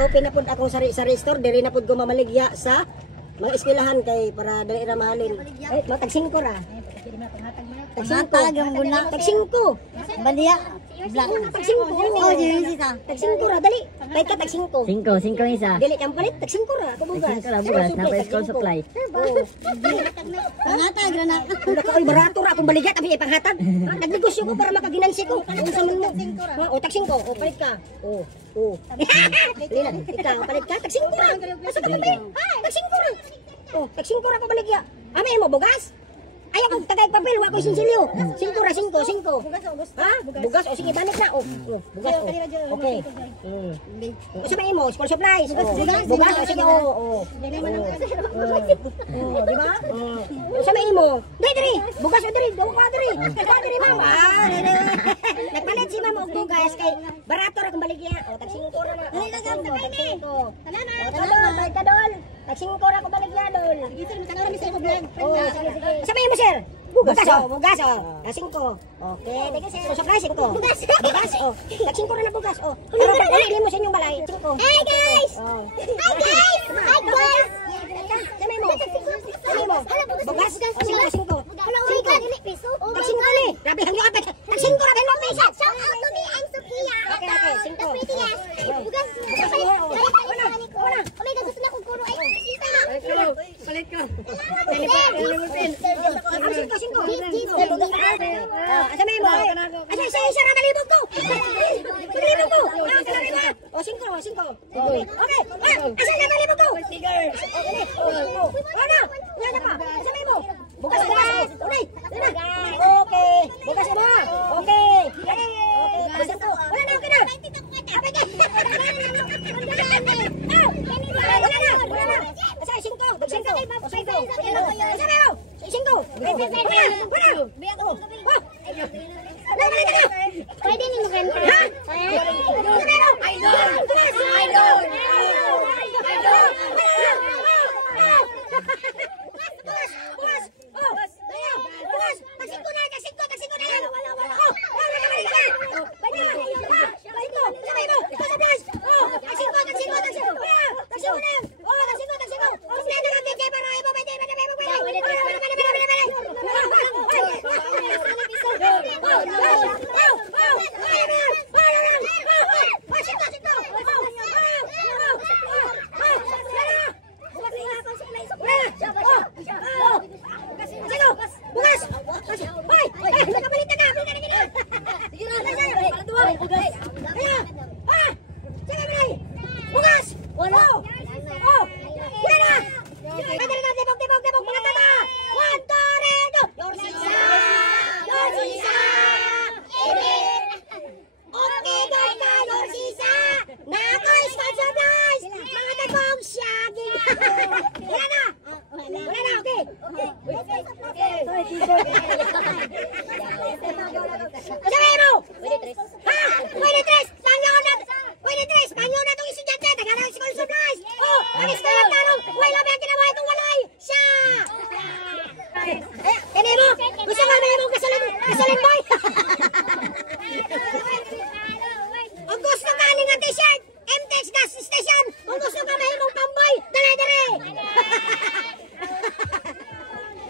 open na pud akong sari-sari store, diri na pud ko mamaligya sa mga eskwelahan kay para dali ra mahalin. Ay, matag 5 ra. Tag 5. Bandiya. Tag 5. Oh, dili sa. Tag 5 ra dali. Pay ka tag 5. 5 isa. Dili kang palit tag 5 ra ko bugas. 5 ra bugas na pa school supply. Pangatag ra na. Kung nakaoy barato ra akong baligya tapi ipanghatag. Nagnegosyo ko para makaginansi ko. Unsa man mo? O tag 5, o palit ka. O. Dili na ikaw palit ka tag 5 ra. Asa ka ba? Tag 5 ra. O tag 5 ra ko baligya. Amay mo bugas? Ay ako tagay papel, wa ko sinsilyo. 5 ra 5. Ha? Bugas o sige balik na. Bugas o. Okay. O sa may mo, school supplies. Bugas o sige o. Di ba? O sa may mo. Diri. Bugas o diri. Duwa diri. Duwa diri mama. Nagpalit si mama og bugas kay barato ra kung baligya. O tag 5 ra na. Dali lang sa kay ni. Tanan. Kadol. Tag 5 ra ko baligya dol. Sige, tanan mi sa vlog. Sa may mo sir. Bugas o. 5. Okay, dito sir. So supply 5. Bugas o. Tag 5 ra na bugas o. Pero pag dali mo sa inyong balay 5. Hi guys. Hi guys. Sa may mo. Bugas o 5. Tag 5 ni. Grabe hangyo apat. Tag 5 ra ben mo pesa. Shout out to me, I'm Sophia. Okay, 5. The prettiest. Bugas. Oh my God, gusto na kong kuno ay isa. Palit ka. Asa may mo? Asa isa ra malibog ko. Malibog ko. O 5. Okay. Asa na malibog ko? Okay. Ano? Wala pa. Asa may mo? Bukas. Unay. Okay. Bukas mo. Okay. Asa ko? Wala na, okay na. Abay ka. Wala na. Asa 5. 5. Pwede ni mo kanta.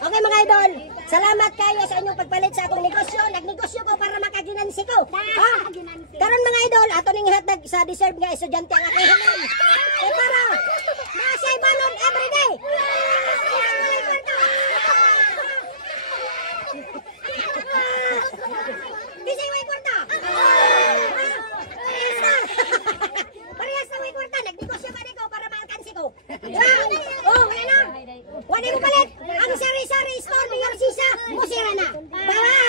Okay mga idol, salamat kayo sa inyong pagpalit sa akong negosyo. Nagnegosyo ko para makaginansi ko. Karon mga idol, ato ning hatag sa deserve nga estudyante ang akong hanan. E para masay balon everyday. Bisay way kwarta. Parehas na way kwarta. Nagnegosyo ka ko para makakansi ko. Oh, wala na. Wala mo palit. Ang sari-sari store ni Yorsisa, musira na. Bawa!